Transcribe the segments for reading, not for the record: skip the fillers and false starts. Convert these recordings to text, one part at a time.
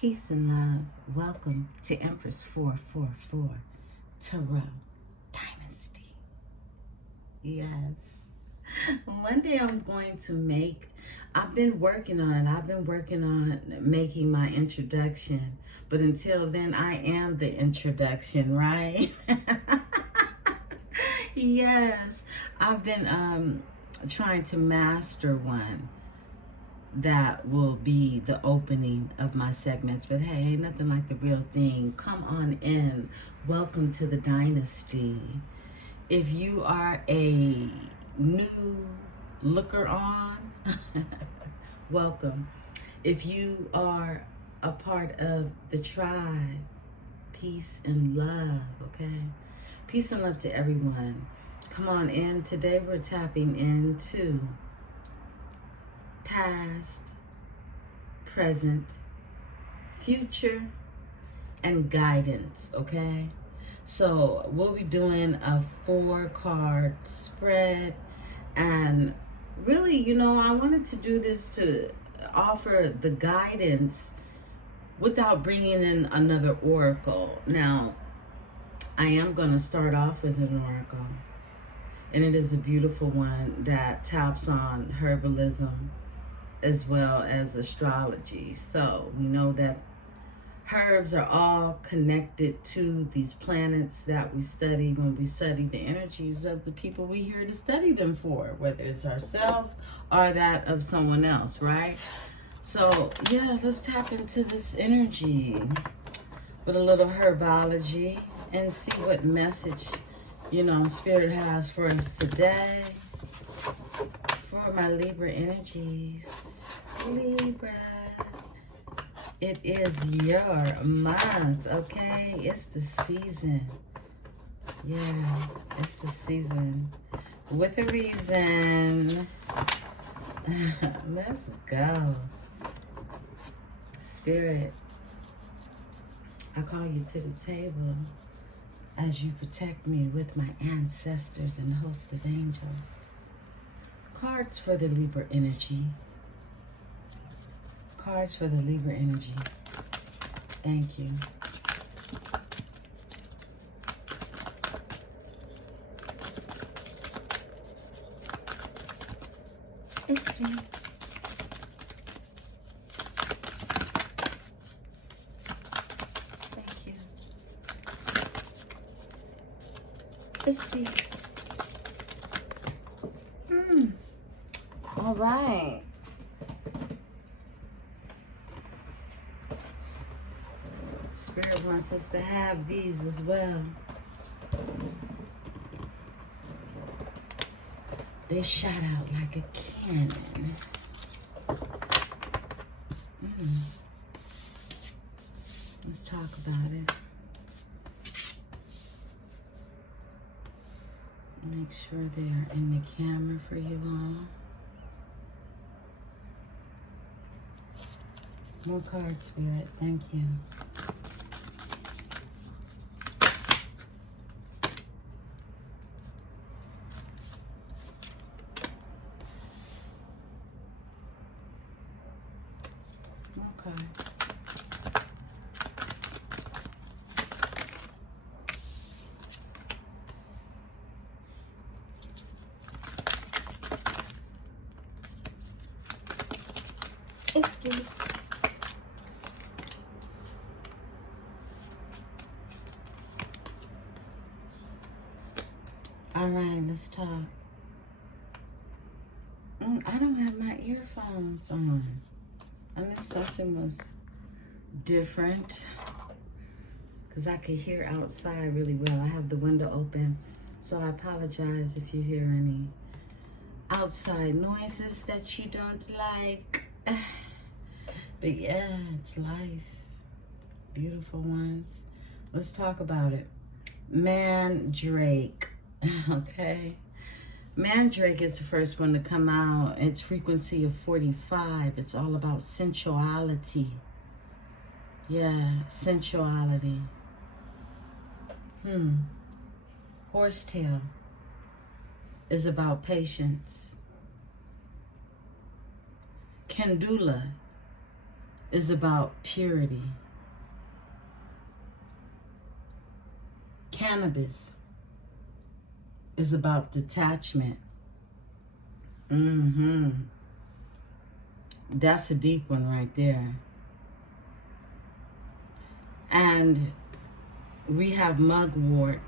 Peace and love. Welcome to Empress 444 Tarot Dynasty. Yes. One day I'm going to I've been working on it. I've been working on making my introduction. But until then, I am the introduction, right? Yes. I've been trying to master one that will be the opening of my segments. But hey, ain't nothing like the real thing. Come on in. Welcome to the Dynasty. If you are a new looker on, welcome. If you are a part of the tribe, peace and love, okay? Peace and love to everyone. Come on in. Today we're tapping into past, present, future, and guidance, okay? So we'll be doing a 4-card spread, and really, I wanted to do this to offer the guidance without bringing in another oracle. Now, I am going to start off with an oracle, and it is a beautiful one that taps on herbalism as well as astrology. So we know that herbs are all connected to these planets that we study when we study the energies of the people we're here to study them for, whether it's ourselves or that of someone else, right? So yeah, let's tap into this energy with a little herbology and see what message, Spirit has for us today. For my Libra energies. Libra. It is your month, okay? It's the season. Yeah, it's the season. With a reason. Let's go. Spirit, I call you to the table as you protect me with my ancestors and host of angels. Cards for the Libra energy. Cards for the Libra energy. Thank you. Esprit. Thank you. Esprit. All right. Spirit wants us to have these as well. They shot out like a cannon. Let's talk about it. Make sure they're in the camera for you all. More cards, Spirit. Thank you. More cards. Excuse. All right, let's talk. I don't have my earphones on. I knew something was different because I could hear outside really well. I have the window open, so I apologize if you hear any outside noises that you don't like. But yeah, it's life. Beautiful ones. Let's talk about it. Mandrake. Okay. Mandrake is the first one to come out. Its frequency of 45. It's all about sensuality. Yeah, sensuality. Horsetail is about patience. Kendula is about purity. Cannabis is about detachment. That's a deep one right there. And we have mugwort,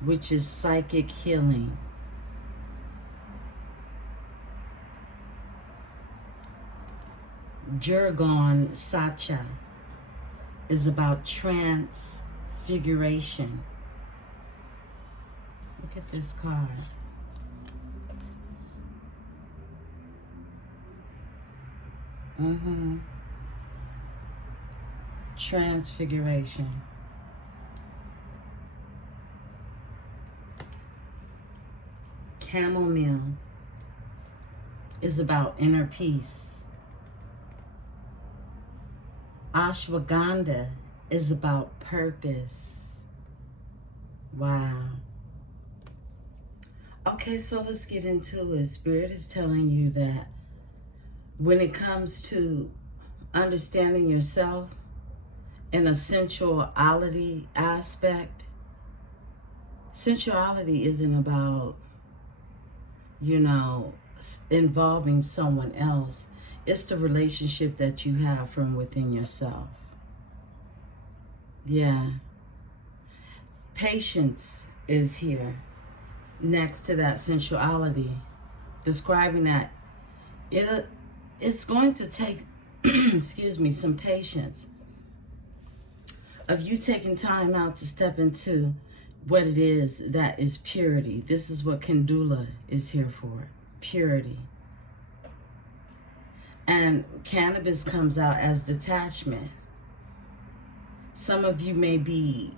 which is psychic healing. Jurgon Sacha is about transfiguration. Look at this card. Transfiguration. Chamomile is about inner peace. Ashwagandha is about purpose. Wow. Okay, so let's get into it. Spirit is telling you that when it comes to understanding yourself in a sensuality aspect, sensuality isn't about, you know, involving someone else. It's the relationship that you have from within yourself. Yeah. Patience is here next to that sensuality, describing that it's going to take, excuse me, some patience of you taking time out to step into what it is that is purity. This is what Kandula is here for, purity. And cannabis comes out as detachment. Some of you may be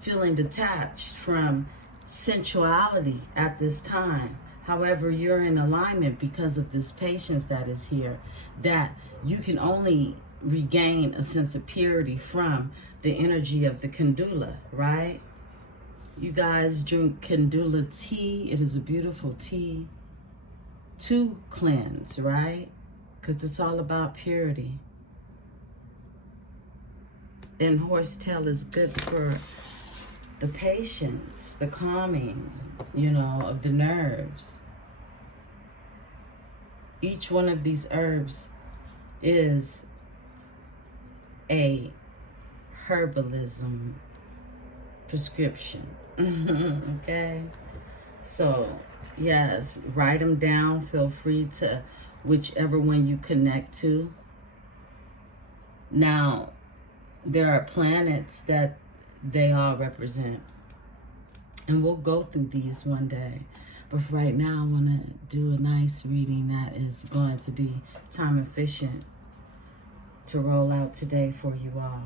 feeling detached from sensuality at this time. However, you're in alignment because of this patience that is here, that you can only regain a sense of purity from the energy of the Kandula, right? You guys drink Kandula tea. It is a beautiful tea to cleanse, right? Because it's all about purity. And horsetail is good for the patience, the calming, you know, of the nerves. Each one of these herbs is a herbalism prescription. Okay? So, yes, write them down. Feel free to whichever one you connect to. Now, there are planets that they all represent. And we'll go through these one day. But for right now, I want to do a nice reading that is going to be time efficient to roll out today for you all.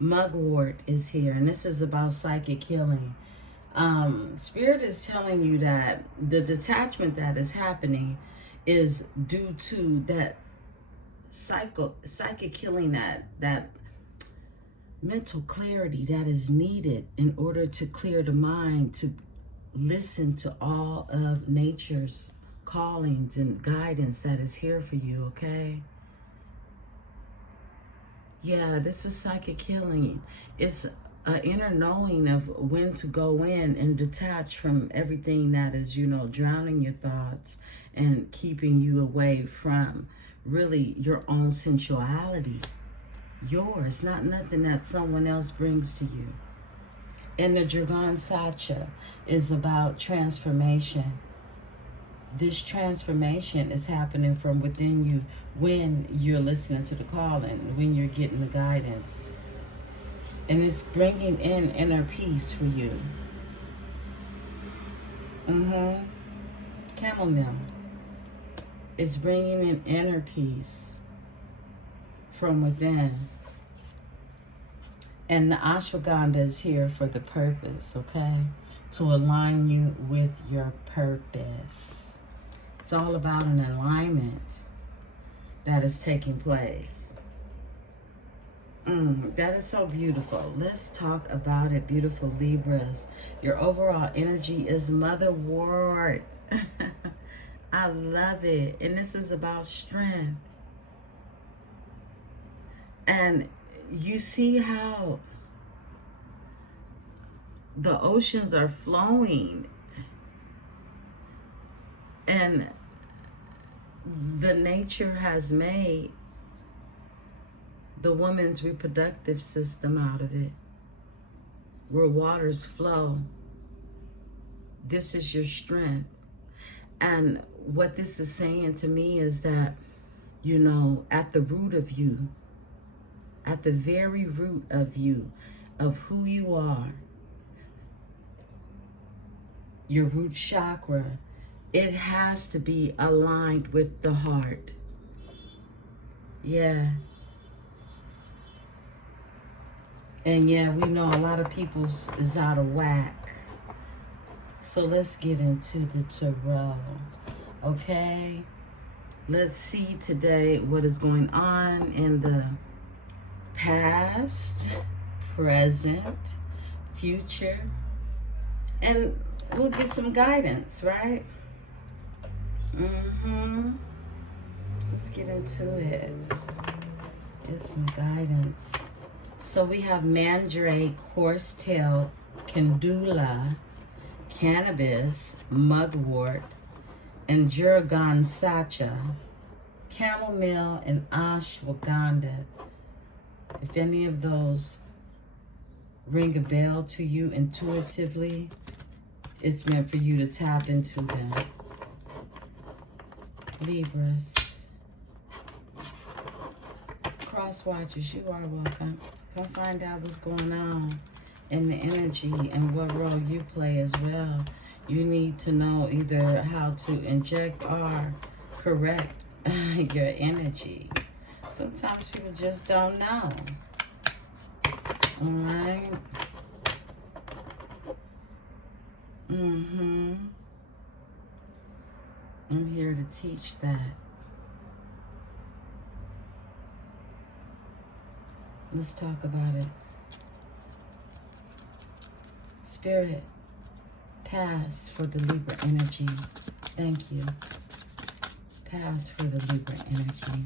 Mugwort is here, and this is about psychic healing. Spirit is telling you that the detachment that is happening is due to that psychic healing, that mental clarity that is needed in order to clear the mind, to listen to all of nature's callings and guidance that is here for you, okay? Yeah, this is psychic healing. It's an inner knowing of when to go in and detach from everything that is, you know, drowning your thoughts and keeping you away from really your own sensuality. Yours, not nothing that someone else brings to you. And the Dragon Sacha is about transformation. This transformation is happening from within you when you're listening to the calling, when you're getting the guidance. And it's bringing in inner peace for you. Chamomile. It's bringing in inner peace from within. And the ashwagandha is here for the purpose, okay? To align you with your purpose. It's all about an alignment that is taking place. That is so beautiful. Let's talk about it, beautiful Libras. Your overall energy is motherwort. I love it. And this is about strength. And you see how the oceans are flowing, and the nature has made the woman's reproductive system out of it, where waters flow. This is your strength. And what this is saying to me is that, you know, at the root of you, at the very root of you, of who you are, your root chakra, it has to be aligned with the heart. Yeah. And yeah, we know a lot of people's is out of whack. So let's get into the tarot, okay? Let's see today what is going on in the past, present, future, and we'll get some guidance, right? Let's get into it. Get some guidance. So we have mandrake, horsetail, calendula, cannabis, mugwort, and Juragan sacha, chamomile, and ashwagandha. If any of those ring a bell to you intuitively, it's meant for you to tap into them. Libras. Cross watchers, you are welcome. Come find out what's going on in the energy and what role you play as well. You need to know either how to inject or correct your energy. Sometimes people just don't know. All right. I'm here to teach that. Let's talk about it. Spirit, pass for the Libra energy. Thank you. Pass for the Libra energy.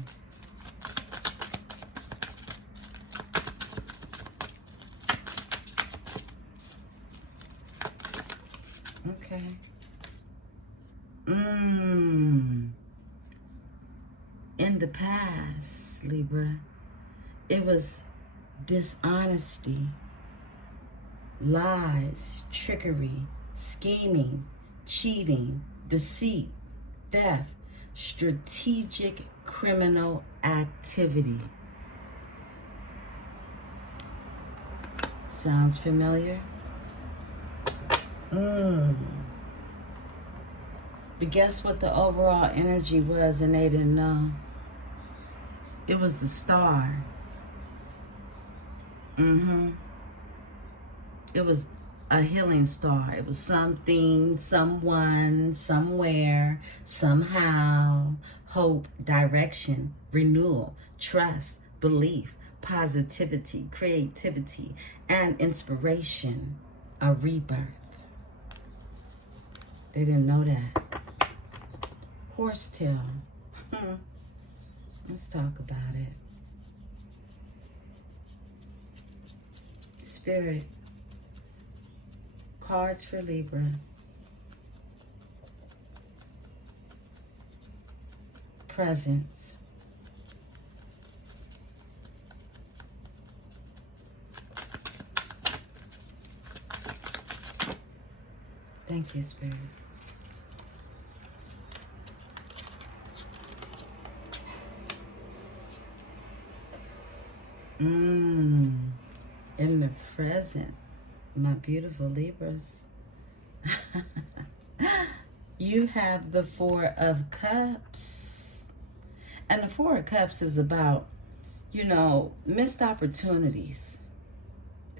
Okay. In the past, Libra, it was dishonesty, lies, trickery, scheming, cheating, deceit, theft, strategic criminal activity. Sounds familiar? But guess what the overall energy was, and they didn't know? It was the star. It was a healing star. It was something, someone, somewhere, somehow, hope, direction, renewal, trust, belief, positivity, creativity, and inspiration, a rebirth. They didn't know that. Horsetail. Let's talk about it. Spirit. Cards for Libra. Presence. Thank you, Spirit. In the present, my beautiful Libras, you have the Four of Cups. And the Four of Cups is about, you know, missed opportunities.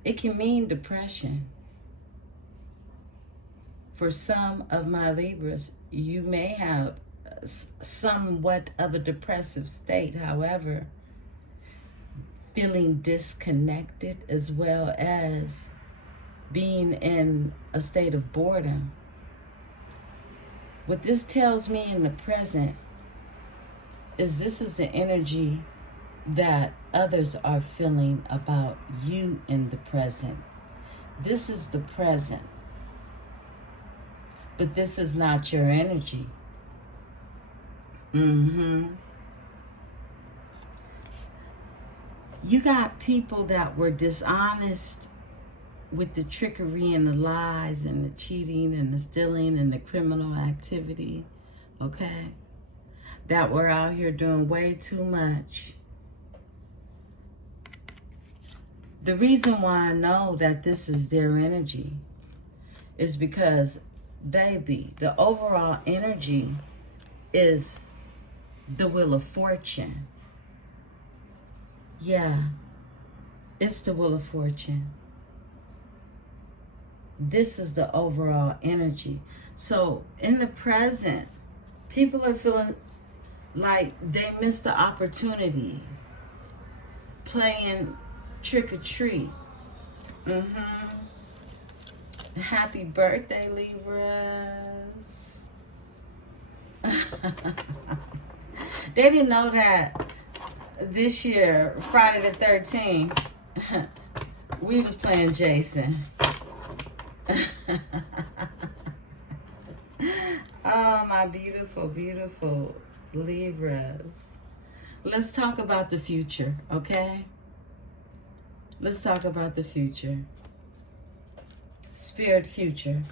It can mean depression. For some of my Libras, you may have somewhat of a depressive state. However, feeling disconnected as well as being in a state of boredom. What this tells me in the present is this is the energy that others are feeling about you in the present. This is the present, but this is not your energy. You got people that were dishonest with the trickery and the lies and the cheating and the stealing and the criminal activity, okay? That were out here doing way too much. The reason why I know that this is their energy is because, baby, the overall energy is the Wheel of Fortune. Yeah, it's the Wheel of Fortune. This is the overall energy. So in the present, people are feeling like they missed the opportunity playing trick or treat. Happy birthday, Libras. They didn't know that this year, Friday the 13th, we was playing Jason. Oh, my beautiful, beautiful Libras. Let's talk about the future, okay? Let's talk about the future. Spirit future,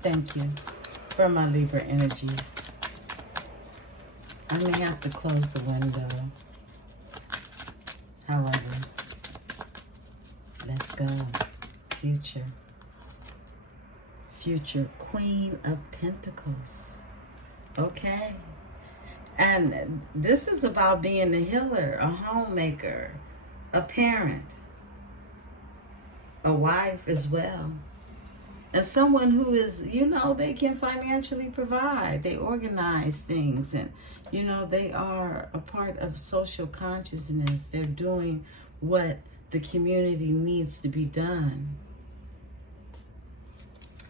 thank you for my Libra energies. I may have to close the window. However, let's go. Future. Future Queen of Pentacles. Okay. And this is about being a healer, a homemaker, a parent, a wife as well. And someone who is, you know, they can financially provide. They organize things and, you know, they are a part of social consciousness. They're doing what the community needs to be done.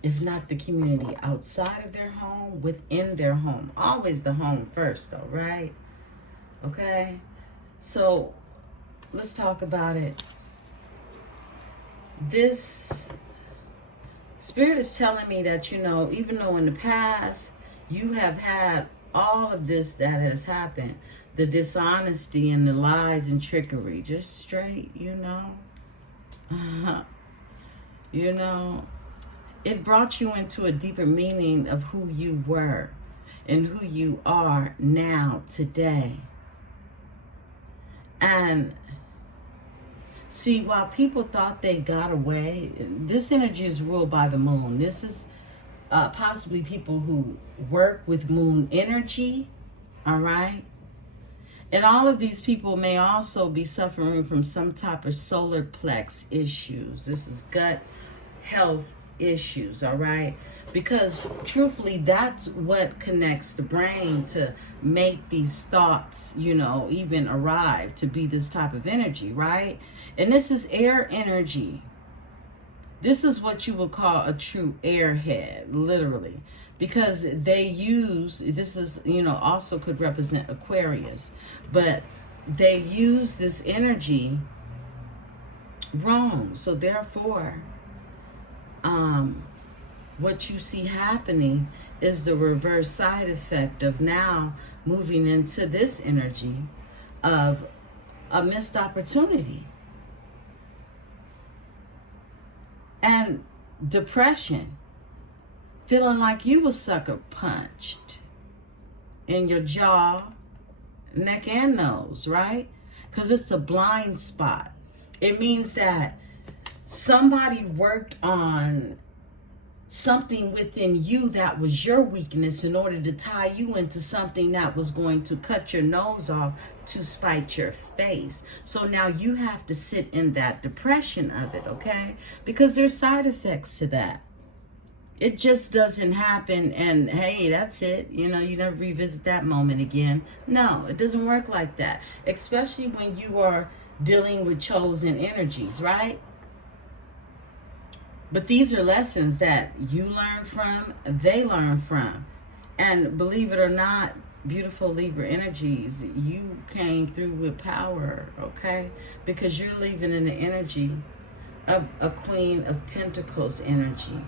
If not the community outside of their home, within their home. Always the home first, though, right? Okay? So, let's talk about it. This Spirit is telling me that, you know, even though in the past you have had all of this that has happened, the dishonesty and the lies and trickery, just straight, you know, you know, it brought you into a deeper meaning of who you were and who you are now, today. And see, while people thought they got away, this energy is ruled by the moon. This is possibly people who work with moon energy, all right? And all of these people may also be suffering from some type of solar plex issues. This is gut health issues, all right? Because truthfully, that's what connects the brain to make these thoughts, you know, even arrive to be this type of energy, right? And this is air energy. This is what you would call a true airhead, literally. Because they use, this is, you know, also could represent Aquarius. But they use this energy wrong. So therefore, what you see happening is the reverse side effect of now moving into this energy of a missed opportunity. And depression, feeling like you were sucker punched in your jaw, neck and nose, right? Because it's a blind spot. It means that somebody worked on something within you that was your weakness in order to tie you into something that was going to cut your nose off to spite your face. So now you have to sit in that depression of it, okay? Because there's side effects to that. It just doesn't happen and, hey, that's it. You know, you never revisit that moment again. No, it doesn't work like that. Especially when you are dealing with chosen energies, right? But these are lessons that you learn from, they learn from. And believe it or not, beautiful Libra energies, you came through with power, okay? Because you're living in the energy of a Queen of Pentacles energy.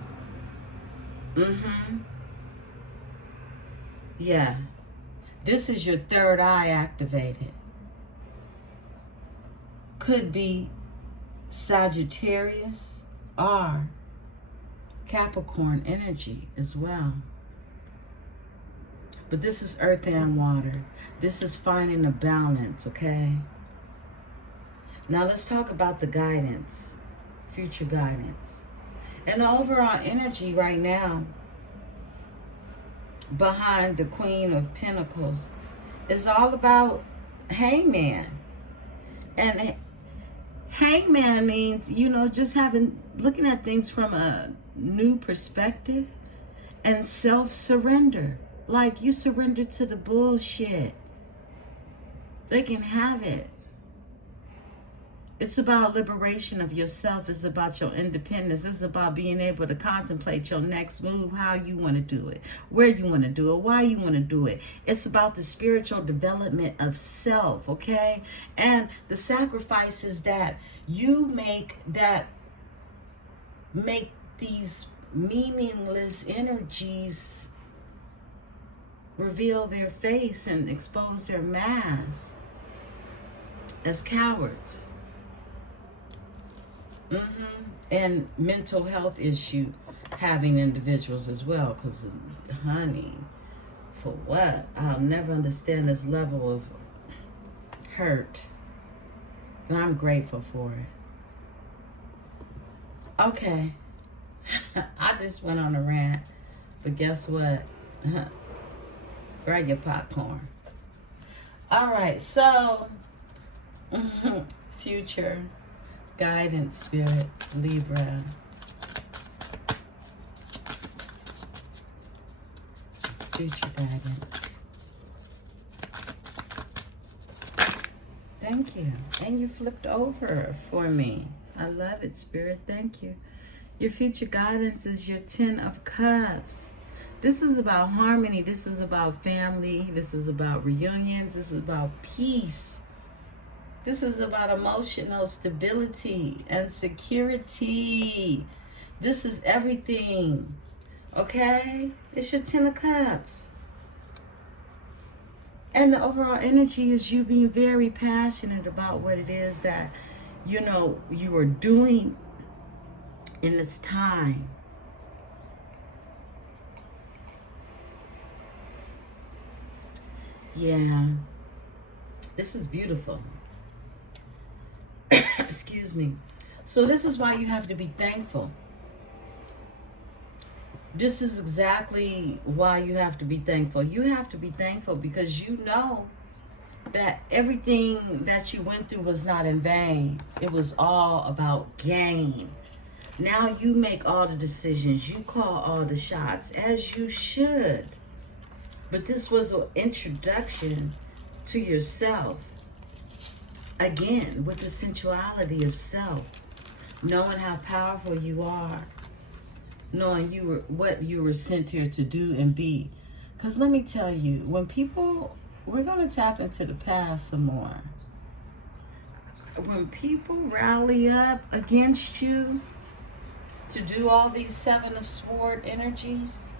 Yeah. This is your third eye activated. Could be Sagittarius or Capricorn energy as well. But this is earth and water. This is finding a balance, okay? Now let's talk about the guidance, future guidance. And the overall energy right now behind the Queen of Pentacles is all about Hangman. And Hangman means, you know, just looking at things from a new perspective and self-surrender. Like you surrender to the bullshit. They can have it. It's about liberation of yourself. It's about your independence. It's about being able to contemplate your next move, how you want to do it, where you want to do it, why you want to do it. It's about the spiritual development of self, okay? And the sacrifices that you make that make these meaningless energies reveal their face and expose their mask as cowards. And mental health issue having individuals as well, because honey, for what? I'll never understand this level of hurt, and I'm grateful for it. Okay. I just went on a rant, but guess what? Grab your popcorn. All right, so future guidance, spirit, Libra. Future guidance. Thank you. And you flipped over for me. I love it, spirit. Thank you. Your future guidance is your 10 of Cups. This is about harmony. This is about family. This is about reunions. This is about peace. This is about emotional stability and security. This is everything. Okay? It's your 10 of Cups. And the overall energy is you being very passionate about what it is that, you know, you are doing in this time. Yeah. This is beautiful. Excuse me. So this is why you have to be thankful. This is exactly why you have to be thankful. You have to be thankful because you know that everything that you went through was not in vain. It was all about gain. Now you make all the decisions. You call all the shots, as you should. But this was an introduction to yourself. Again, with the sensuality of self. Knowing how powerful you are. Knowing what you were sent here to do and be. Because let me tell you, when people, we're going to tap into the past some more. When people rally up against you to do all these 7 of Swords energies,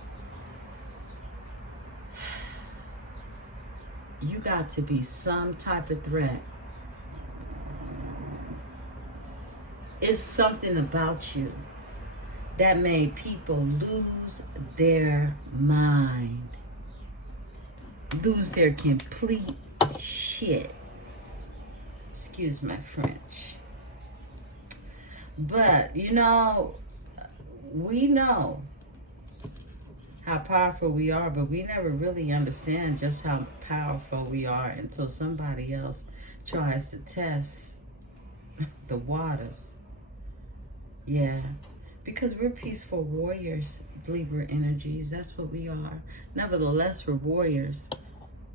you got to be some type of threat. It's something about you that made people lose their mind. Lose their complete shit. Excuse my French. But, you know, we know how powerful we are, but we never really understand just how powerful we are until somebody else tries to test the waters. Yeah, because we're peaceful warriors, Libra energies. That's what we are. Nevertheless, we're warriors.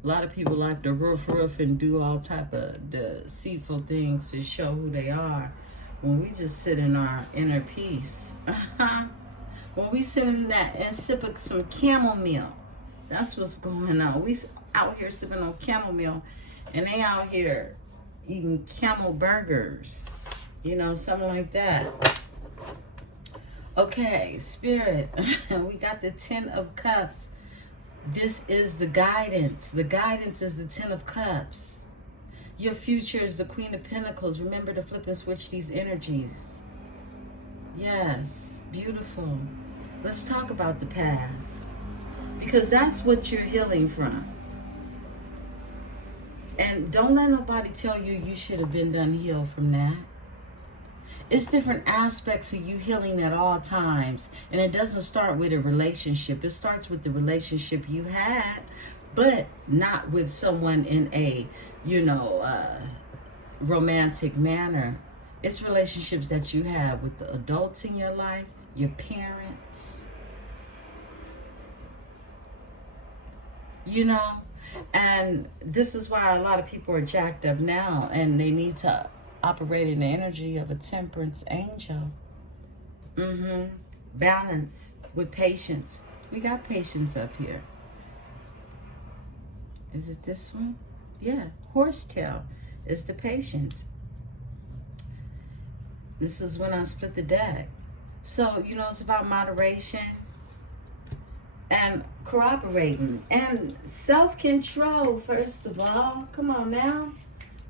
A lot of people like to roof and do all type of deceitful things to show who they are, when we just sit in our inner peace. When we sit in that and sip some chamomile, that's what's going on. out here sipping on chamomile, and they out here eating camel burgers, you know, something like that. Okay, Spirit, we got the 10 of Cups. This is the guidance. The guidance is the 10 of Cups. Your future is the Queen of Pentacles. Remember to flip and switch these energies. Yes, beautiful. Let's talk about the past, because that's what you're healing from. And don't let nobody tell you you should have been done healed from that. It's different aspects of you healing at all times. And it doesn't start with a relationship. It starts with the relationship you had, but not with someone in a, you know, romantic manner. It's relationships that you have with the adults in your life, your parents, you know. And this is why a lot of people are jacked up now, and they need to operate in the energy of a temperance angel. Balance with patience. We got patience up here. Is it this one? Yeah, horsetail is the patience. This is when I split the deck. So, you know, it's about moderation and cooperating and self-control, first of all. Come on now.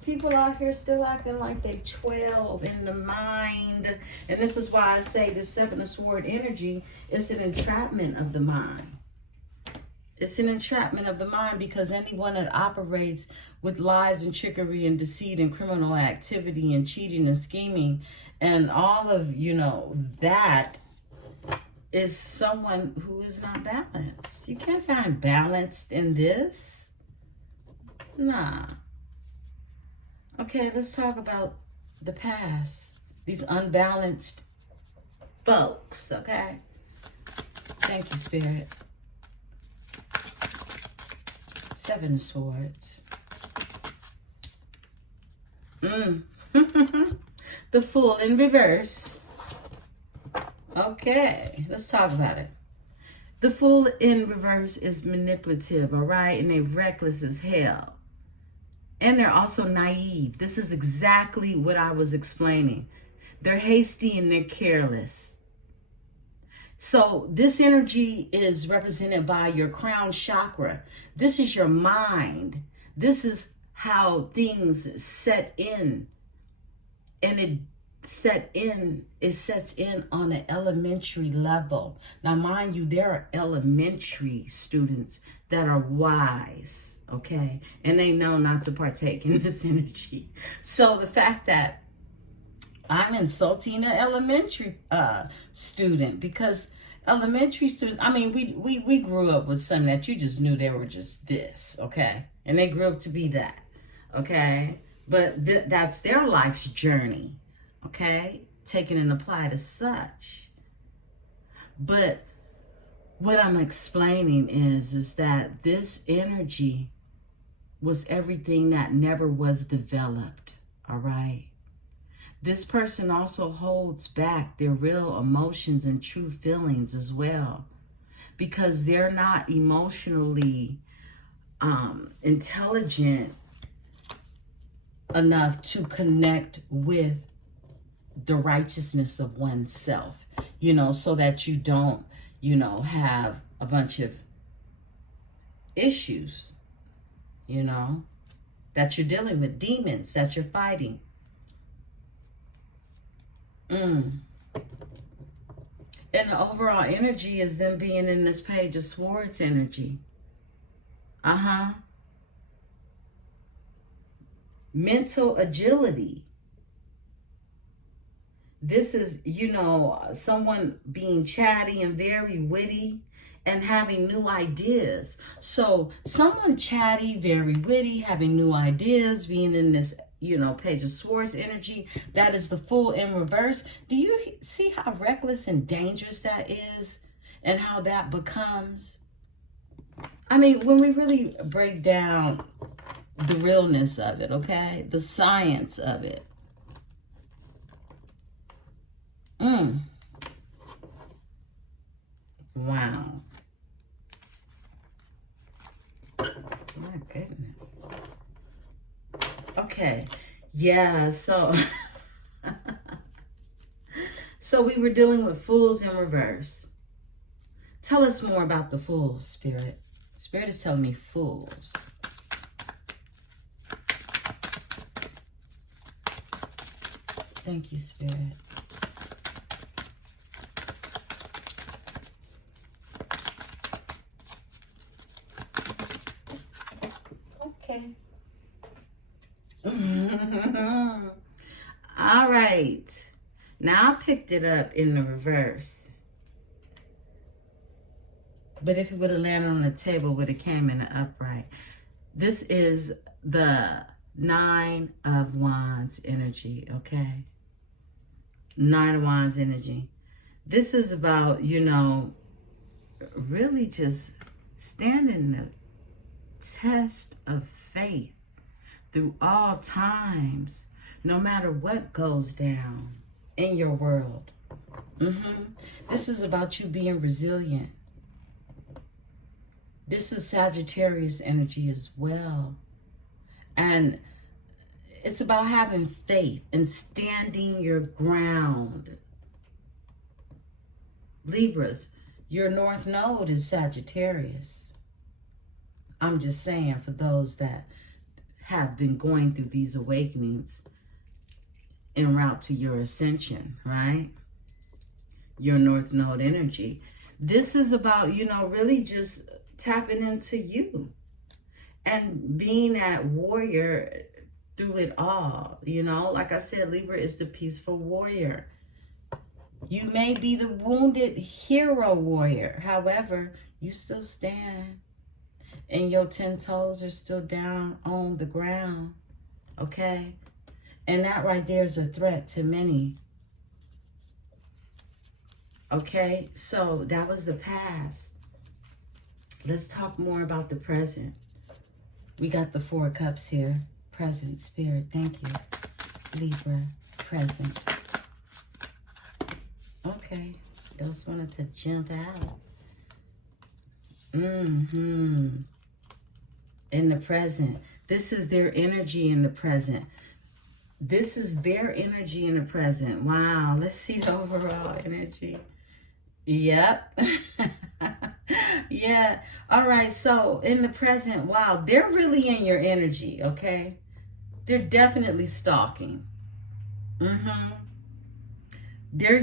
People out here still acting like they 12 in the mind. And this is why I say the 7 of Swords energy is an entrapment of the mind. It's an entrapment of the mind, because anyone that operates with lies and trickery and deceit and criminal activity and cheating and scheming and all of, you know, that is someone who is not balanced. You can't find balance in this. Nah. Okay, let's talk about the past. These unbalanced folks, okay? Thank you, Spirit. 7 of Swords. The Fool in reverse. Okay, let's talk about it. The Fool in reverse is manipulative, all right? And they're reckless as hell. And they're also naive. This is exactly what I was explaining. They're hasty and they're careless. So this energy is represented by your crown chakra. This is your mind. This is how things set in. And it sets in on an elementary level. Now, mind you, there are elementary students that are wise, okay? And they know not to partake in this energy. So the fact that I'm insulting an elementary student, because elementary students, I mean, we grew up with something that you just knew they were just this, okay? And they grew up to be that, okay? But that's their life's journey, okay? Taken and applied as such. But what I'm explaining is that this energy was everything that never was developed, all right? This person also holds back their real emotions and true feelings as well, because they're not emotionally intelligent enough to connect with the righteousness of oneself, you know, so that you don't, you know, have a bunch of issues, you know, that you're dealing with, demons that you're fighting. And the overall energy is them being in this Page of Swords energy. Mental agility. This is, you know, someone being chatty and very witty and having new ideas. So someone chatty, very witty, having new ideas, being in this, you know, Page of Swords energy, that is the Fool in reverse. Do you see how reckless and dangerous that is, and how that becomes? I mean, when we really break down the realness of it, okay, the science of it. Wow. My Okay. Yeah, so so we were dealing with fools in reverse. Tell us more about the fools, Spirit. Spirit is telling me fools. Thank you, Spirit. Okay. All right. Now I picked it up in the reverse. But if it would have landed on the table, it would have came in the upright. This is the 9 of Wands energy, okay? 9 of Wands energy. This is about, you know, really just standing the test of faith through all times, no matter what goes down in your world. This is about you being resilient. This is Sagittarius energy as well. And it's about having faith and standing your ground. Libras, your North Node is Sagittarius. I'm just saying for those that have been going through these awakenings en route to your ascension, right? Your North Node energy. This is about, you know, really just tapping into you and being that warrior through it all. You know, like I said, Libra is the peaceful warrior. You may be the wounded hero warrior. However, you still stand and your 10 toes are still down on the ground. Okay? And that right there is a threat to many. Okay? So that was the past. Let's talk more about the present. We got the 4 of Cups here. Present, Spirit. Thank you. Libra, present. Okay. Those wanted to jump out. In the present. This is their energy in the present. This is their energy in the present. Wow. Let's see the overall energy. Yep. Yeah. All right. So in the present, wow, they're really in your energy. Okay. They're definitely stalking. They're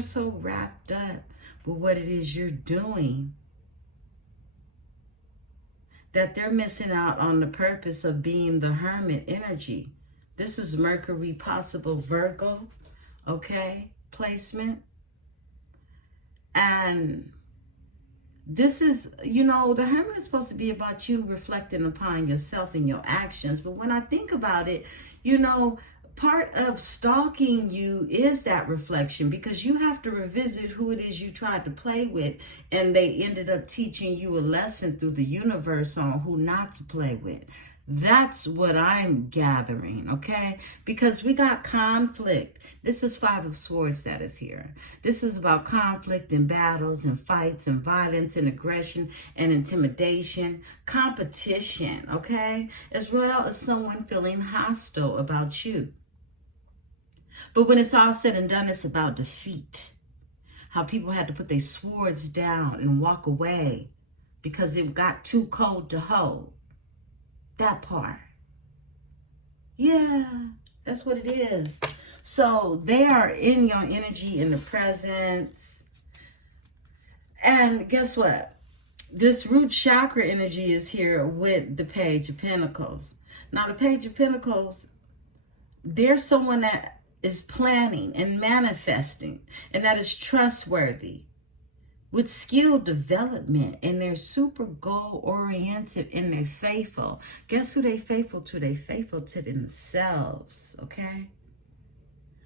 so wrapped up with what it is you're doing that they're missing out on the purpose of being the hermit energy. This is Mercury, possible Virgo, okay, placement. And this is, you know, the hermit is supposed to be about you reflecting upon yourself and your actions. But when I think about it, you know, part of stalking you is that reflection, because you have to revisit who it is you tried to play with, and they ended up teaching you a lesson through the universe on who not to play with. That's what I'm gathering, okay? Because we got conflict. This is 5 of Swords that is here. This is about conflict and battles and fights and violence and aggression and intimidation, competition, okay? As well as someone feeling hostile about you. But when it's all said and done, it's about defeat. How people had to put their swords down and walk away because it got too cold to hold. That part. Yeah, that's what it is. So they are in your energy in the presence. And guess what? This root chakra energy is here with the Page of Pentacles. Now, the Page of Pentacles, there's someone that is planning and manifesting, and that is trustworthy, with skill development, and they're super goal oriented and they're faithful. Guess who they faithful to? They faithful to themselves, okay?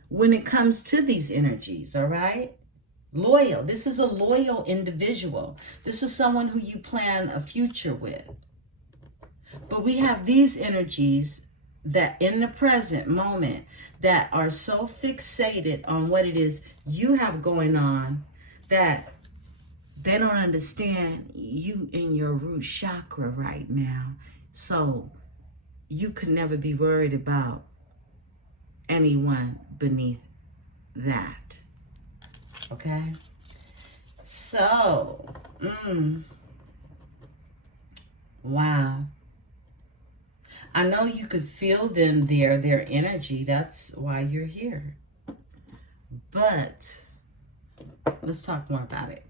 When it comes to these energies, all right? Loyal. This is a loyal individual. This is someone who you plan a future with. But we have these energies that in the present moment that are so fixated on what it is you have going on that they don't understand you in your root chakra right now. So you could never be worried about anyone beneath that. Okay? So, wow. I know you could feel them there, their energy. That's why you're here. But let's talk more about it.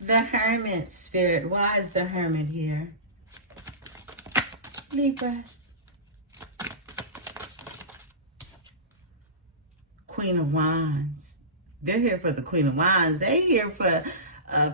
The Hermit Spirit. Why is the Hermit here? Libra. Queen of Wands. They're here for the Queen of Wands. They're here for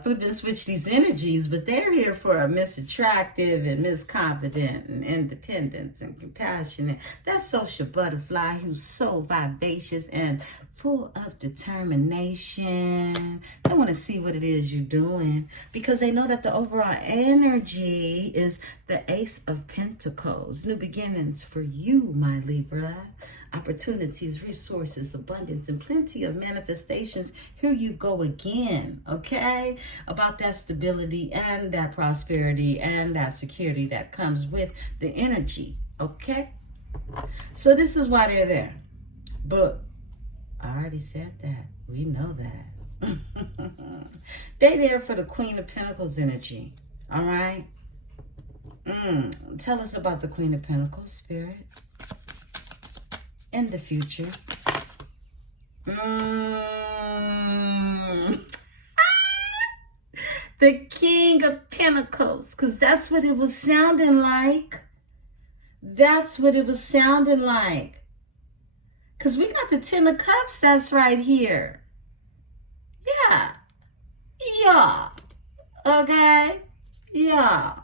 flip and switch these energies, but they're here for a Miss Attractive and Miss Confident and independent and compassionate. That social butterfly who's so vivacious and full of determination. They want to see what it is you're doing because they know that the overall energy is the Ace of Pentacles. New beginnings for you, my Libra. Opportunities, resources, abundance, and plenty of manifestations. Here you go again, okay? About that stability and that prosperity and that security that comes with the energy, okay? So this is why they're there. But I already said that. We know that. They're there for the Queen of Pentacles energy, all right? Tell us about the Queen of Pentacles, Spirit. In the future. The King of Pentacles, because that's what it was sounding like. That's what it was sounding like. Because we got the Ten of Cups that's right here. Yeah. Yeah. Okay? Yeah.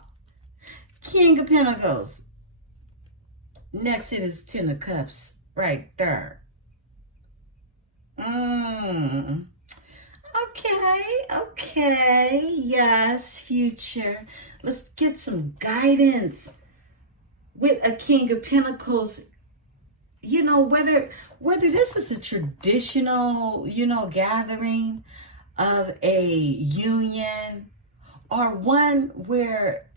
King of Pentacles. Next it is Ten of Cups. Right there. Okay. Yes, future. Let's get some guidance with a King of Pentacles. You know, whether this is a traditional, gathering of a union or one where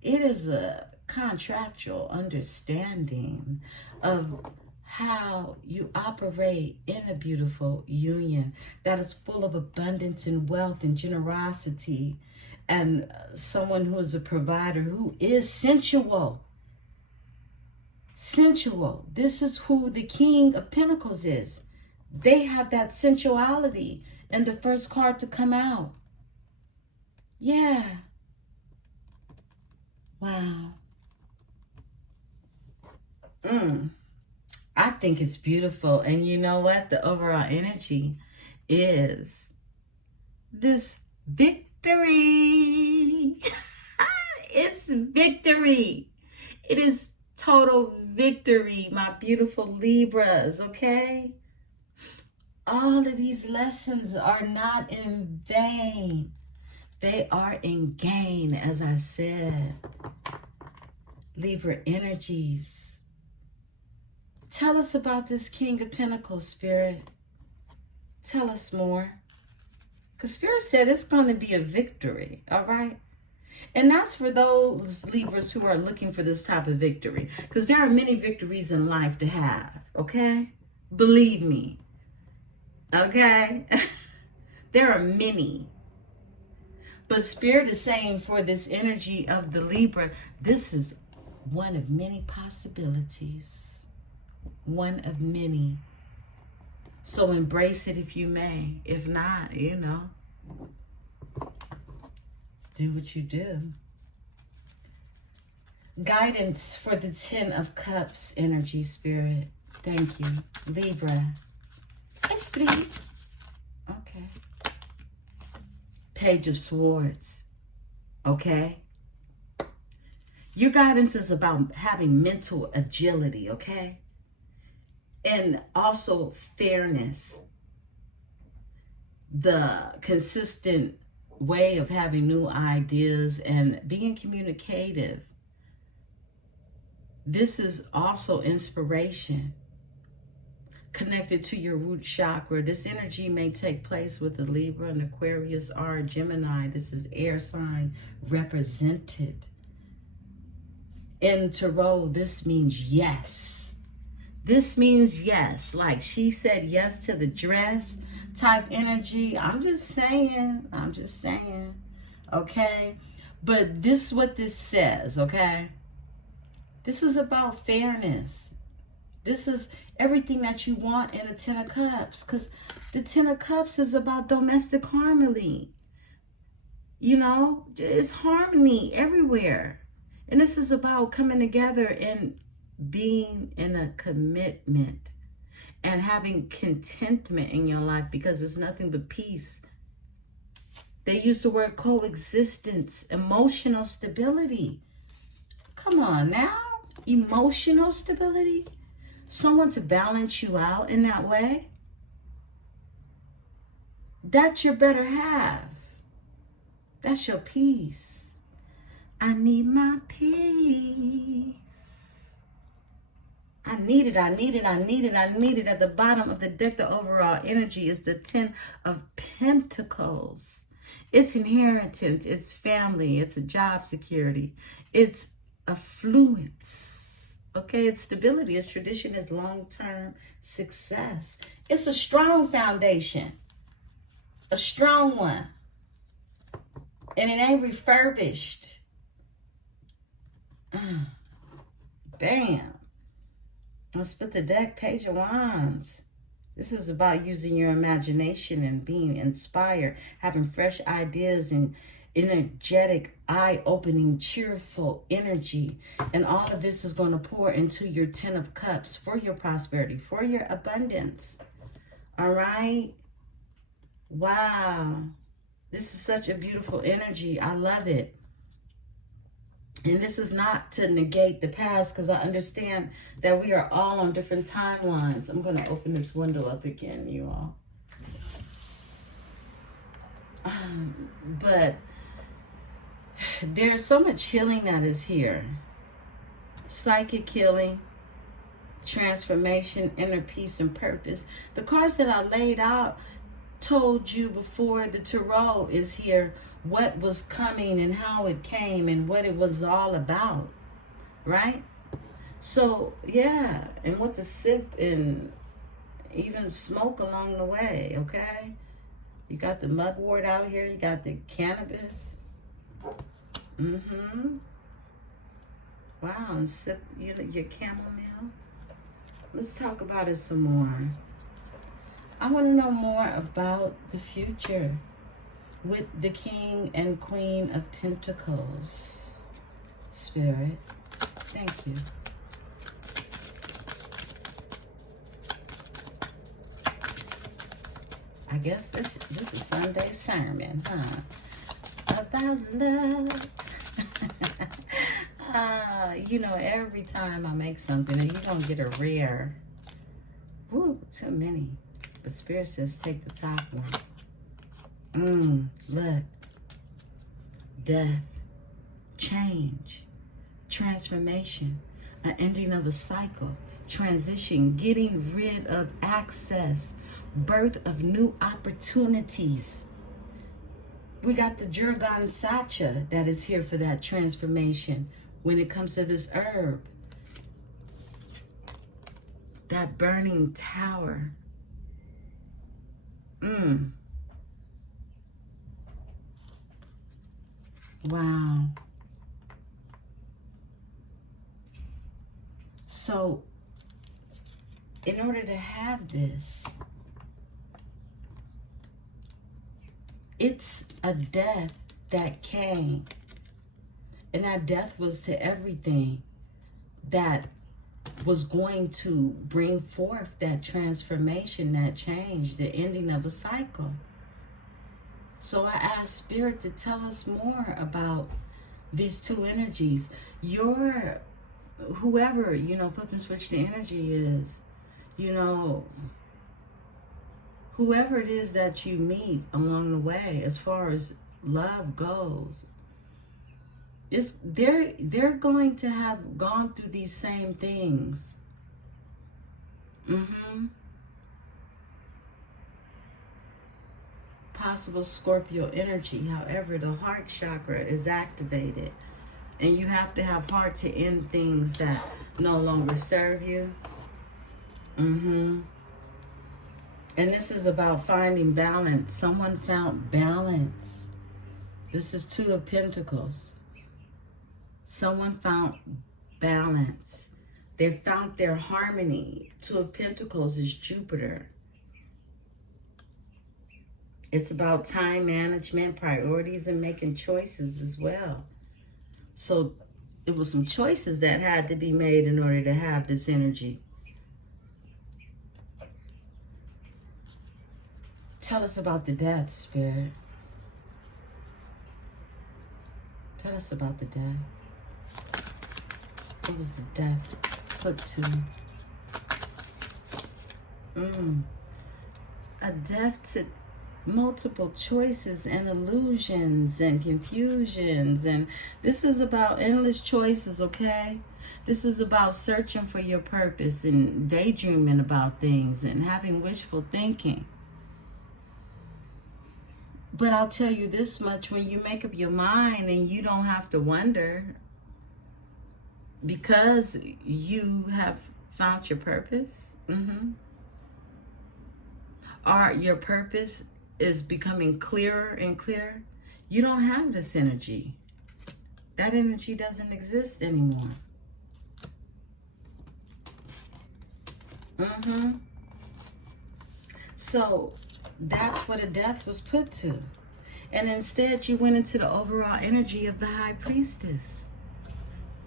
it is a contractual understanding of how you operate in a beautiful union that is full of abundance and wealth and generosity, and someone who is a provider who is sensual. Sensual. This is who the King of Pentacles is. They have that sensuality in the first card to come out. Yeah. Wow. I think it's beautiful. And you know what? The overall energy is this victory. It's victory. It is total victory, my beautiful Libras, okay? All of these lessons are not in vain. They are in gain, as I said. Libra energies. Tell us about this King of Pentacles, Spirit. Tell us more. Because Spirit said it's going to be a victory, all right? And that's for those Libras who are looking for this type of victory. Because there are many victories in life to have, okay? Believe me, okay? There are many. But Spirit is saying for this energy of the Libra, this is one of many possibilities. One of many. So embrace it if you may. If not, do what you do. Guidance for the Ten of Cups energy, Spirit. Thank you. Libra. Esprit. Okay. Page of Swords. Okay. Your guidance is about having mental agility, okay? And also fairness. The consistent way of having new ideas and being communicative. This is also inspiration connected to your root chakra. This energy may take place with a Libra, an Aquarius, or a Gemini. This is air sign represented. In tarot, this means yes. This means yes. Like she said yes to the dress type energy. I'm just saying. Okay? But this is what this says, okay? This is about fairness. This is everything that you want in a Ten of Cups. Because the Ten of Cups is about domestic harmony. You know, it's harmony everywhere. And this is about coming together and being in a commitment and having contentment in your life, because it's nothing but peace. They use the word coexistence, emotional stability. Come on now, emotional stability. Someone to balance you out in that way. That's your better half. That's your peace. I need my peace. I need it. At the bottom of the deck, the overall energy is the Ten of Pentacles. It's inheritance, it's family, it's a job security, it's affluence, okay? It's stability, it's tradition, it's long-term success. It's a strong foundation, a strong one, and it ain't refurbished. Bam. Let's put the deck, Page of Wands. This is about using your imagination and being inspired, having fresh ideas and energetic, eye-opening, cheerful energy. And all of this is going to pour into your Ten of Cups for your prosperity, for your abundance. All right? Wow. This is such a beautiful energy. I love it. And this is not to negate the past, because I understand that we are all on different timelines. I'm going to open this window up again, you all. But there's so much healing that is here. Psychic healing, transformation, inner peace, and purpose. The cards that I laid out told you before the tarot is here what was coming and how it came and what it was all about, right? So, yeah, and what to sip and even smoke along the way, okay? You got the mugwort out here. You got the cannabis. Wow, and sip your chamomile. Let's talk about it some more. I want to know more about the future with the King and Queen of Pentacles. Spirit, thank you. I guess this is Sunday sermon, huh? About love. You know, every time I make something, you're going to get a rare. Woo, too many. But Spirit says take the top one. Look. Death. Change. Transformation. An ending of a cycle. Transition. Getting rid of access. Birth of new opportunities. We got the Jurgon Sacha that is here for that transformation when it comes to this herb. That burning tower. Wow. So, in order to have this, it's a death that came. And that death was to everything that was going to bring forth that transformation, that change, the ending of a cycle. So I asked Spirit to tell us more about these two energies. Your, whoever, you know, flip and switch the energy is, you know, whoever it is that you meet along the way, as far as love goes, they're going to have gone through these same things. Possible Scorpio energy. However, the heart chakra is activated. And you have to have heart to end things that no longer serve you. And this is about finding balance. Someone found balance. This is Two of Pentacles. Someone found balance. They found their harmony. Two of Pentacles is Jupiter. It's about time management, priorities, and making choices as well. So it was some choices that had to be made in order to have this energy. Tell us about the death, Spirit. Tell us about the death. What was the death put to? A death to multiple choices and illusions and confusions. And this is about endless choices, okay? This is about searching for your purpose and daydreaming about things and having wishful thinking. But I'll tell you this much, when you make up your mind and you don't have to wonder, because you have found your purpose, or your purpose is becoming clearer and clearer, you don't have this energy. That energy doesn't exist anymore. So that's what a death was put to. And instead you went into the overall energy of the High Priestess.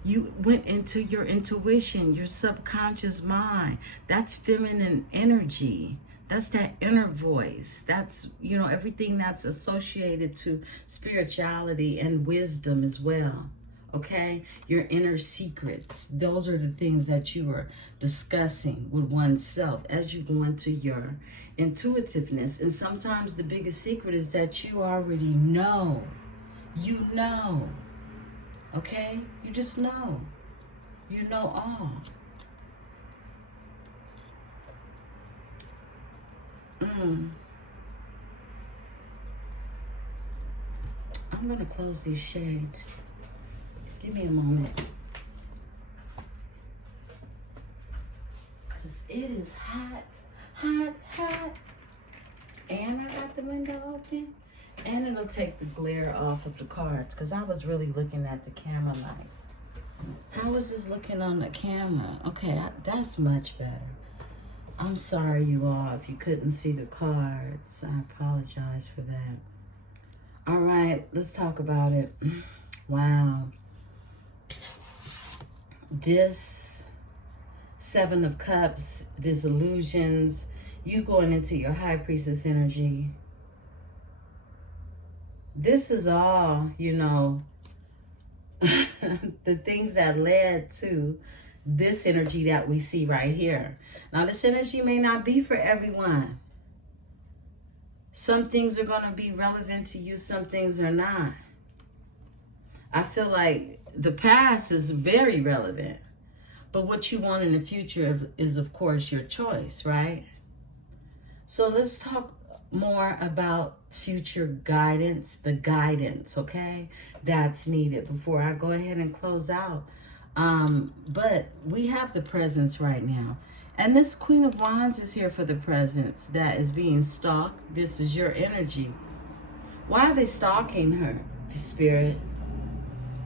You went into your intuition, your subconscious mind. That's feminine energy. That's that inner voice. That's, you know, everything that's associated to spirituality and wisdom as well. Okay? Your inner secrets. Those are the things that you are discussing with oneself as you go into your intuitiveness. And sometimes the biggest secret is that you already know. You know. Okay? You just know. You know all. I'm going to close these shades. Give me a moment. Because it is hot, hot, hot. And I got the window open. And it'll take the glare off of the cards. Because I was really looking at the camera like, how is this looking on the camera? Okay, that's much better. I'm sorry, you all, if you couldn't see the cards. I apologize for that. All right, let's talk about it. Wow. This Seven of Cups, disillusions, you going into your High Priestess energy. This is all, you know, the things that led to this energy that we see right here. Now, this energy may not be for everyone. Some things are going to be relevant to you, some things are not. I feel like the past is very relevant, but what you want in the future is, of course, your choice, right? So let's talk more about future guidance, the guidance, okay, that's needed before I go ahead and close out. But we have the presence right now. And this Queen of Wands is here for the presence that is being stalked. This is your energy. Why are they stalking her, Spirit?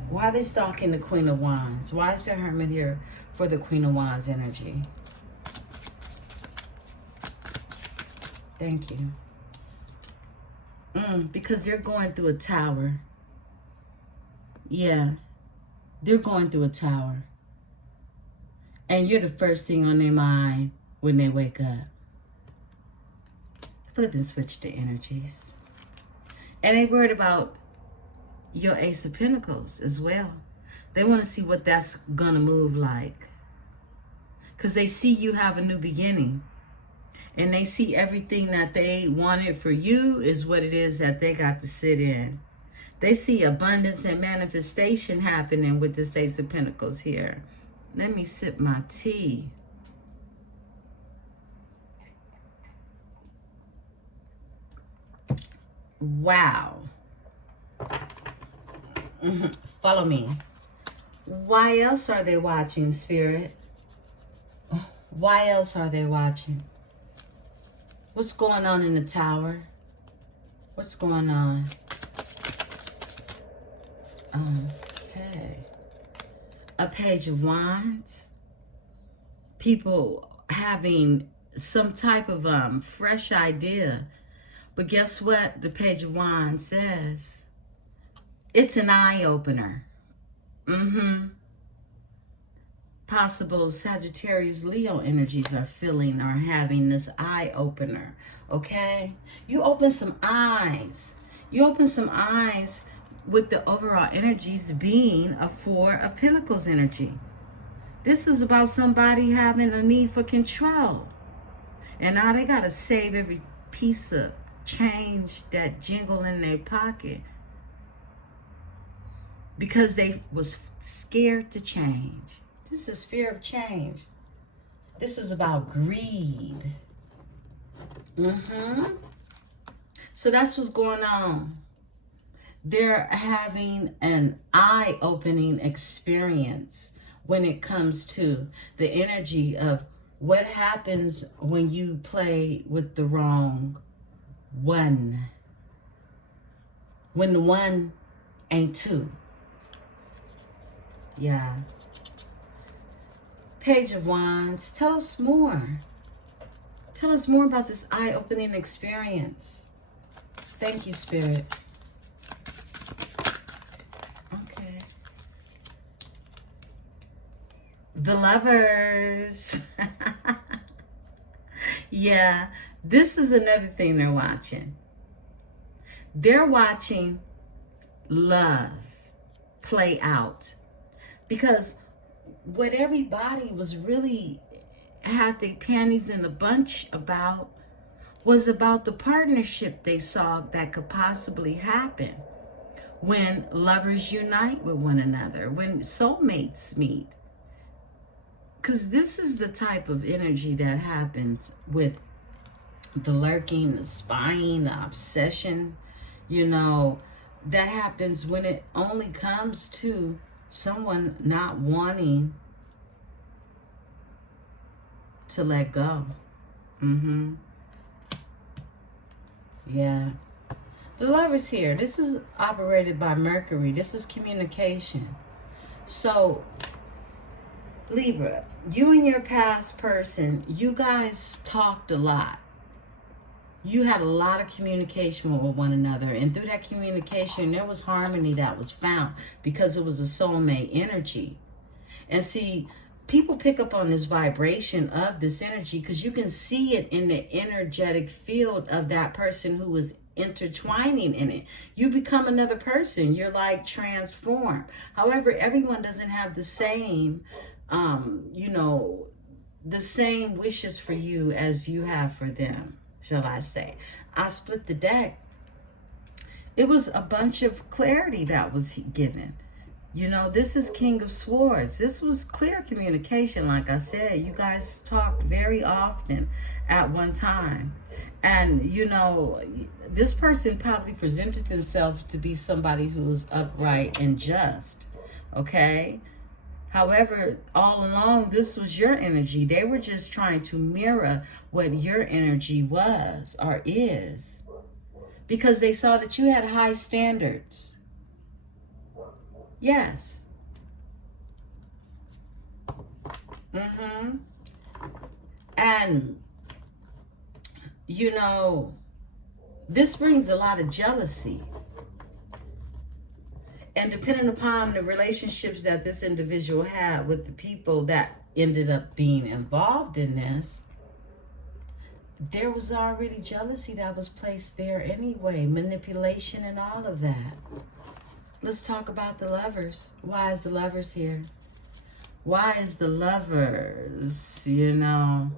Why are they stalking the Queen of Wands? Why is the Hermit here for the Queen of Wands energy? Thank you. Because they're going through a tower. Yeah. They're going through a tower. And you're the first thing on their mind when they wake up. Flip and switch the energies. And they worried about your Ace of Pentacles as well. They want to see what that's going to move like. Because they see you have a new beginning. And they see everything that they wanted for you is what it is that they got to sit in. They see abundance and manifestation happening with this Ace of Pentacles here. Let me sip my tea. Wow. Follow me. Why else are they watching, Spirit? Why else are they watching? What's going on in the tower? What's going on? Okay. A Page of Wands. People having some type of fresh idea. But guess what the Page of Wands says? It's an eye-opener. Possible Sagittarius Leo energies are feeling or having this eye-opener. Okay? You open some eyes. You open some eyes with the overall energies being a Four of Pentacles energy. This is about somebody having a need for control. And now they got to save every piece of change that jingle in their pocket because they was scared to change. This is fear of change. This is about greed. So that's what's going on. They're having an eye-opening experience when it comes to the energy of what happens when you play with the wrong one. When the one ain't two. Yeah. Page of Wands, tell us more. Tell us more about this eye-opening experience. Thank you, Spirit. Okay. The Lovers. Yeah, this is another thing they're watching. They're watching love play out. Because what everybody was really had their panties in a bunch about was about the partnership they saw that could possibly happen when lovers unite with one another, when soulmates meet. Because this is the type of energy that happens with the lurking, the spying, the obsession, you know, that happens when it only comes to someone not wanting to let go. Yeah. The Lovers here. This is operated by Mercury. This is communication. So, Libra, you and your past person, you guys talked a lot. You had a lot of communication with one another. And through that communication, there was harmony that was found because it was a soulmate energy. And see, people pick up on this vibration of this energy because you can see it in the energetic field of that person who was intertwining in it. You become another person. You're like transformed. However, everyone doesn't have the same, you know, the same wishes for you as you have for them, shall I say. I split the deck. It was a bunch of clarity that was given. You know, this is King of Swords. This was clear communication. Like I said, you guys talked very often at one time. And, you know, this person probably presented themselves to be somebody who was upright and just. Okay? However, all along, this was your energy. They were just trying to mirror what your energy was or is. Because they saw that you had high standards. Yes. And, you know, this brings a lot of jealousy. And depending upon the relationships that this individual had with the people that ended up being involved in this, there was already jealousy that was placed there anyway, manipulation and all of that. Let's talk about the Lovers. Why is the Lovers here? Why is the Lovers, you know,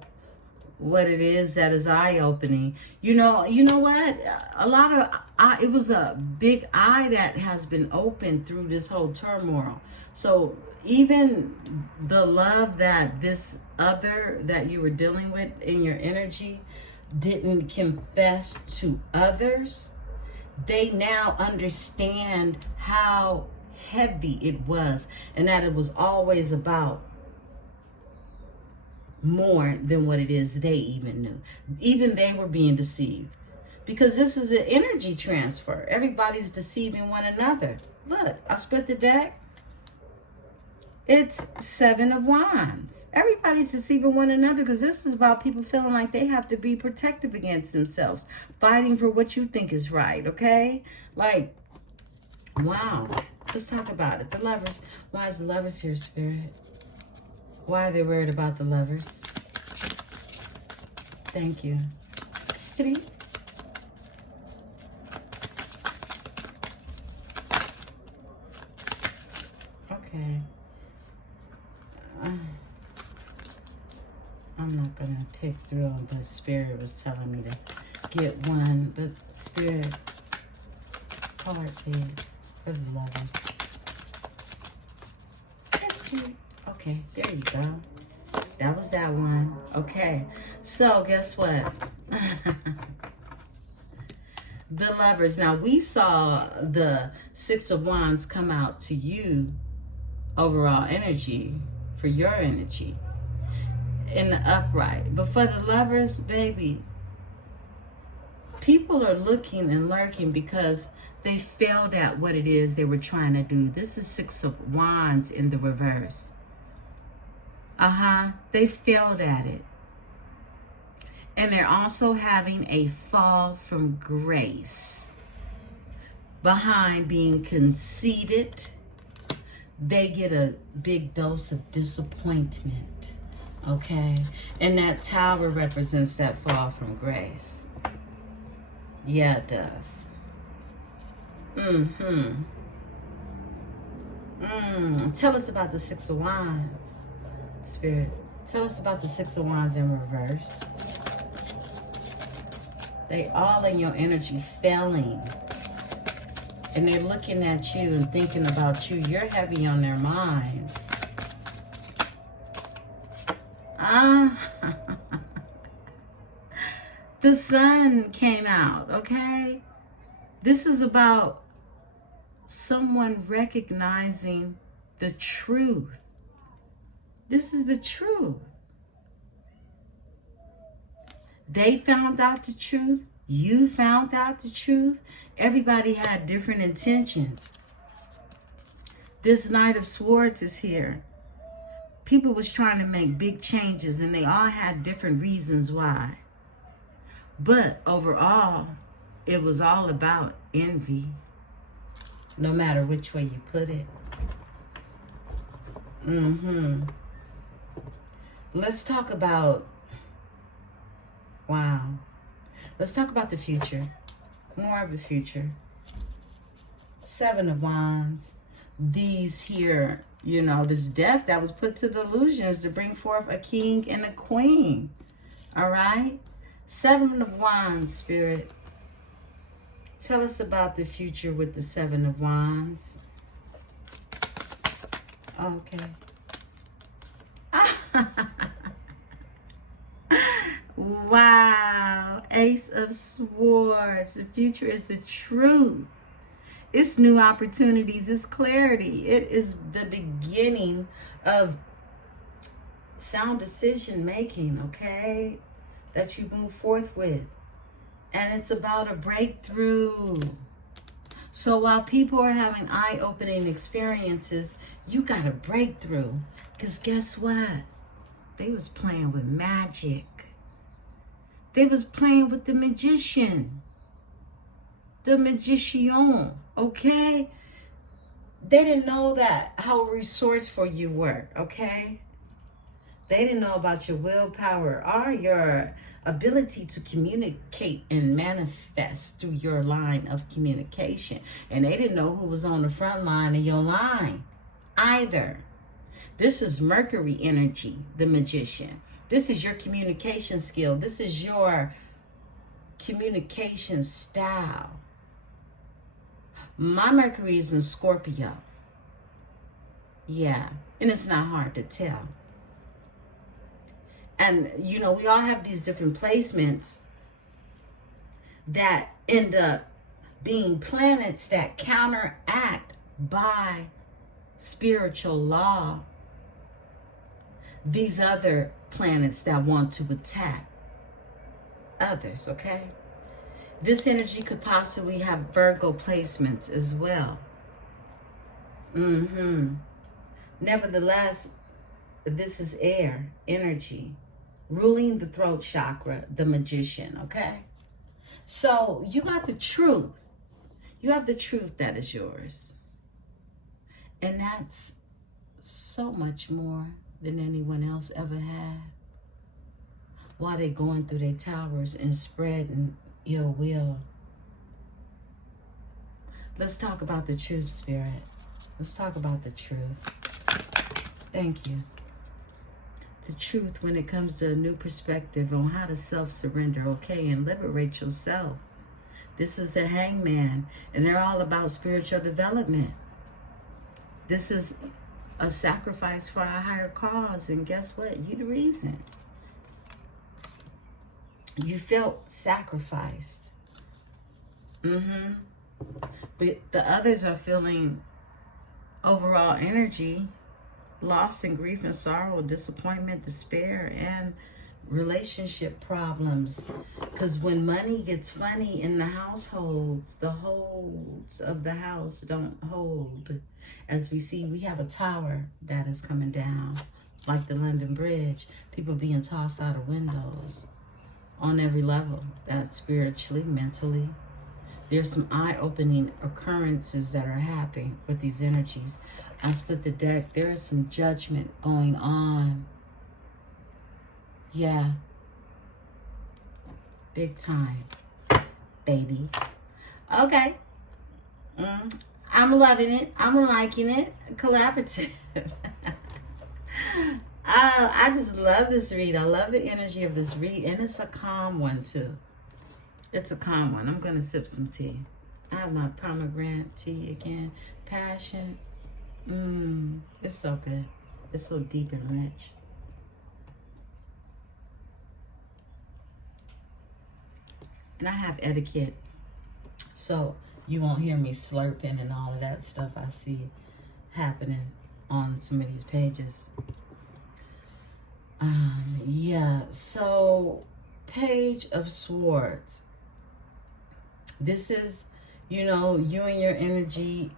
what it is that is eye-opening? You know what? A lot of, it was a big eye that has been opened through this whole turmoil. So even the love that this other that you were dealing with in your energy didn't confess to others, they now understand how heavy it was, and that it was always about more than what it is they even knew. Even they were being deceived, because this is an energy transfer. Everybody's deceiving one another. Look, I split the deck. It's 7 of Wands. Everybody's deceiving one another, because this is about people feeling like they have to be protective against themselves, fighting for what you think is right, okay? Like, wow. Let's talk about it. The Lovers. Why is the Lovers here, Spirit? Why are they worried about the Lovers? Thank you. Spirit. Okay. I'm not going to pick through them, but Spirit was telling me to get one. But Spirit, card, please, for the Lovers. Yes, Spirit. Okay, there you go. That was that one. Okay, so guess what? The Lovers. Now, we saw the 6 of Wands come out to you, overall energy, for your energy in the upright. But for the Lovers, baby, people are looking and lurking because they failed at what it is they were trying to do. This is 6 of Wands in the reverse. They failed at it. And they're also having a fall from grace. Behind being conceited, they get a big dose of disappointment, okay? And that tower represents that fall from grace. Yeah, it does. Tell us about the 6 of Wands, Spirit. Tell us about the 6 of Wands in reverse. They all in your energy failing. And they're looking at you and thinking about you. You're heavy on their minds. The sun came out, okay? This is about someone recognizing the truth. This is the truth. They found out the truth. You found out the truth. Everybody had different intentions. This Knight of Swords is here. People was trying to make big changes, and they all had different reasons why. But overall, it was all about envy, no matter which way you put it. Let's talk about, wow. Let's talk about the future. More of the future. 7 of Wands. These here, you know, this death that was put to delusions to bring forth a king and a queen. All right? 7 of Wands, Spirit. Tell us about the future with the 7 of Wands. Okay. Wow. Ace of Swords. The future is the truth. It's new opportunities. It's clarity. It is the beginning of sound decision making, okay? That you move forth with. And it's about a breakthrough. So while people are having eye-opening experiences, you got a breakthrough. Because guess what? They was playing with magic. They was playing with the magician. The magician, okay? They didn't know that, how resourceful you were, okay? They didn't know about your willpower or your ability to communicate and manifest through your line of communication. And they didn't know who was on the front line of your line either. This is Mercury energy, the magician. This is your communication skill. This is your communication style. My Mercury is in Scorpio. Yeah, and it's not hard to tell. And, you know, we all have these different placements that end up being planets that counteract by spiritual law these other planets that want to attack others, okay? This energy could possibly have Virgo placements as well. Nevertheless, this is air energy, ruling the throat chakra, the magician, okay? So you got the truth. You have the truth that is yours. And that's so much more than anyone else ever had. While they going through their towers and spreading ill will. Let's talk about the truth, Spirit. Let's talk about the truth. Thank you. The truth when it comes to a new perspective on how to self-surrender, okay, and liberate yourself. This is the Hangman, and they're all about spiritual development. This is a sacrifice for a higher cause, and guess what? You the reason. You felt sacrificed. But the others are feeling overall energy, loss and grief and sorrow, disappointment, despair, and relationship problems. Because when money gets funny in the households, the holds of the house don't hold. As we see, we have a tower that is coming down, like the London Bridge. People being tossed out of windows on every level. That's spiritually, mentally. There's some eye-opening occurrences that are happening with these energies. I split the deck. There is some judgment going on. Yeah. Big time, baby. Okay. I'm loving it. I'm liking it. Collaborative. I just love this read. I love the energy of this read. And it's a calm one, too. It's a calm one. I'm going to sip some tea. I have my pomegranate tea again. Passion. It's so good. It's so deep and rich. And I have etiquette, so you won't hear me slurping and all of that stuff I see happening on some of these pages. Yeah, so Page of Swords. This is, you know, you and your energy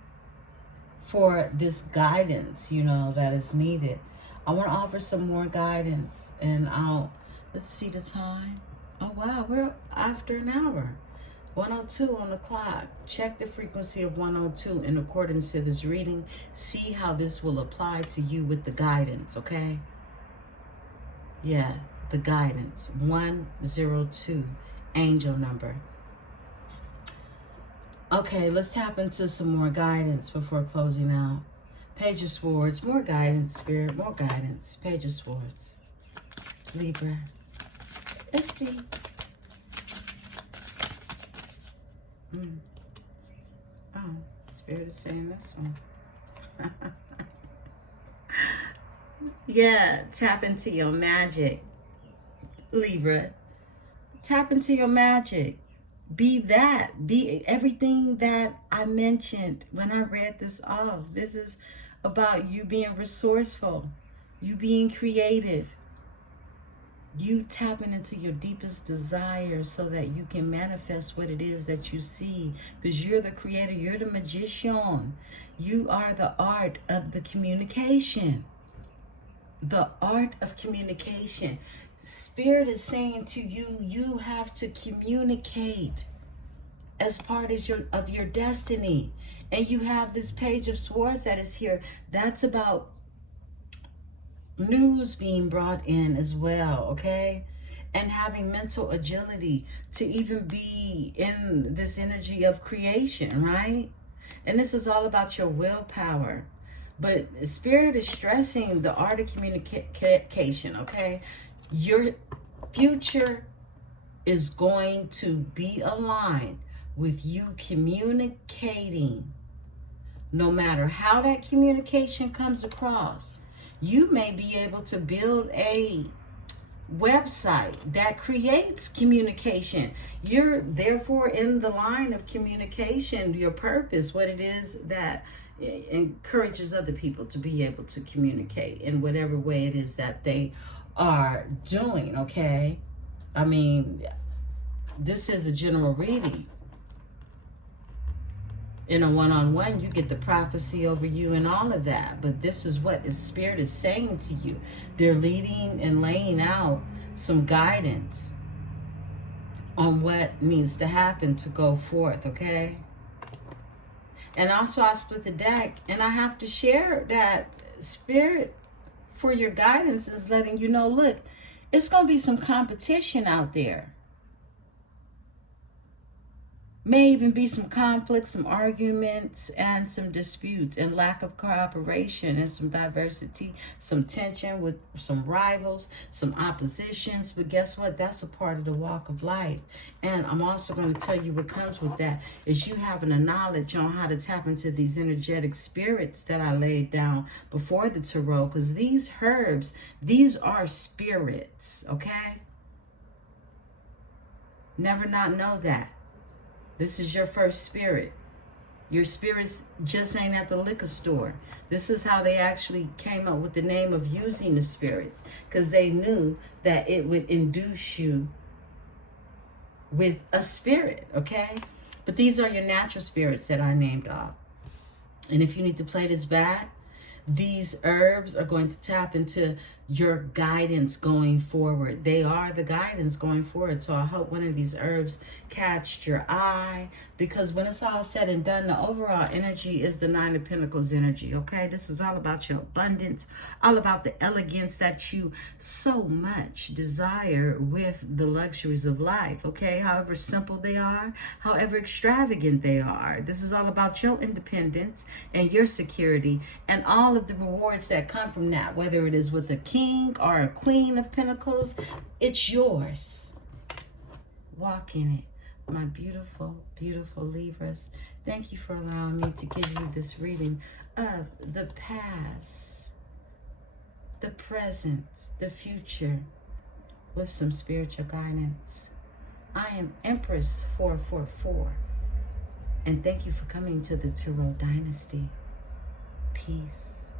for this guidance, you know, that is needed. I want to offer some more guidance, and let's see the time. Oh, wow, we're after an hour. 102 on the clock. Check the frequency of 102 in accordance to this reading. See how this will apply to you with the guidance, okay? Yeah, the guidance. 102, angel number. Okay, let's tap into some more guidance before closing out. Page of Swords, more guidance, Spirit, more guidance. Page of Swords. Libra. SP. Oh, Spirit is saying this one. Yeah, tap into your magic, Libra. Tap into your magic. Be that. Be everything that I mentioned when I read this off. This is about you being resourceful, you being creative, you tapping into your deepest desires so that you can manifest what it is that you see. Because you're the creator, you're the magician. You are the art of the communication. The art of communication. Spirit is saying to you, you have to communicate as part of your destiny. And you have this Page of Swords that is here. That's about news being brought in as well, okay? And having mental agility to even be in this energy of creation, right? And this is all about your willpower. But Spirit is stressing the art of communication, okay? Your future is going to be aligned with you communicating. No matter how that communication comes across, you may be able to build a website that creates communication. You're therefore in the line of communication, your purpose, what it is that encourages other people to be able to communicate in whatever way it is that they are doing, okay? I mean, this is a general reading. In a one-on-one, you get the prophecy over you and all of that. But this is what the Spirit is saying to you. They're leading and laying out some guidance on what needs to happen to go forth, okay? And also I split the deck, and I have to share that Spirit for your guidance is letting you know, look, it's going to be some competition out there. May even be some conflicts, some arguments, and some disputes, and lack of cooperation, and some diversity, some tension with some rivals, some oppositions. But guess what? That's a part of the walk of life. And I'm also going to tell you what comes with that is you having a knowledge on how to tap into these energetic spirits that I laid down before the tarot. Because these herbs, these are spirits, okay? Never not know that. This is your first spirit. Your spirits just ain't at the liquor store. This is how they actually came up with the name of using the spirits, because they knew that it would induce you with a spirit, okay? But these are your natural spirits that I named off. And if you need to play this back, these herbs are going to tap into your guidance going forward. They are the guidance going forward. So I hope one of these herbs catched your eye, because when it's all said and done, the overall energy is the Nine of Pentacles energy, okay? This is all about your abundance, all about the elegance that you so much desire with the luxuries of life, okay? However simple they are, however extravagant they are. This is all about your independence and your security and all of the rewards that come from that, whether it is with a king or a queen of pentacles, it's yours. Walk in it. My beautiful, beautiful Libras, thank you for allowing me to give you this reading of the past, the present, the future, with some spiritual guidance. I am Empress 444, and thank you for coming to the Tarot Dynasty. Peace.